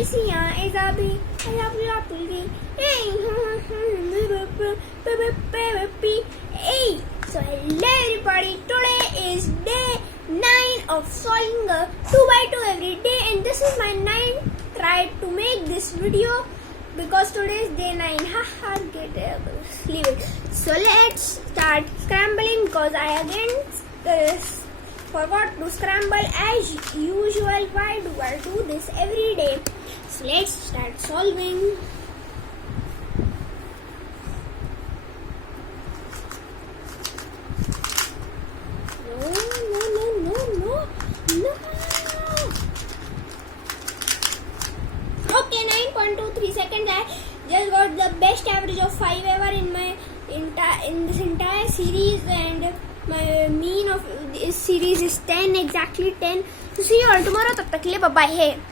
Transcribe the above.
So hello everybody, today is day 9 of solving a 2x2 every day, and this is my 9th try to make this video because today is day 9. Haha, leave it. So let's start scrambling because I again forgot to scramble as usual. Why do I do this every day? So let's start solving. No. Okay, 9.23 seconds. I just got the best average of 5 ever in my this entire series, and my mean of this series is 10, exactly 10. So see you all tomorrow. तब तक के लिए bye bye.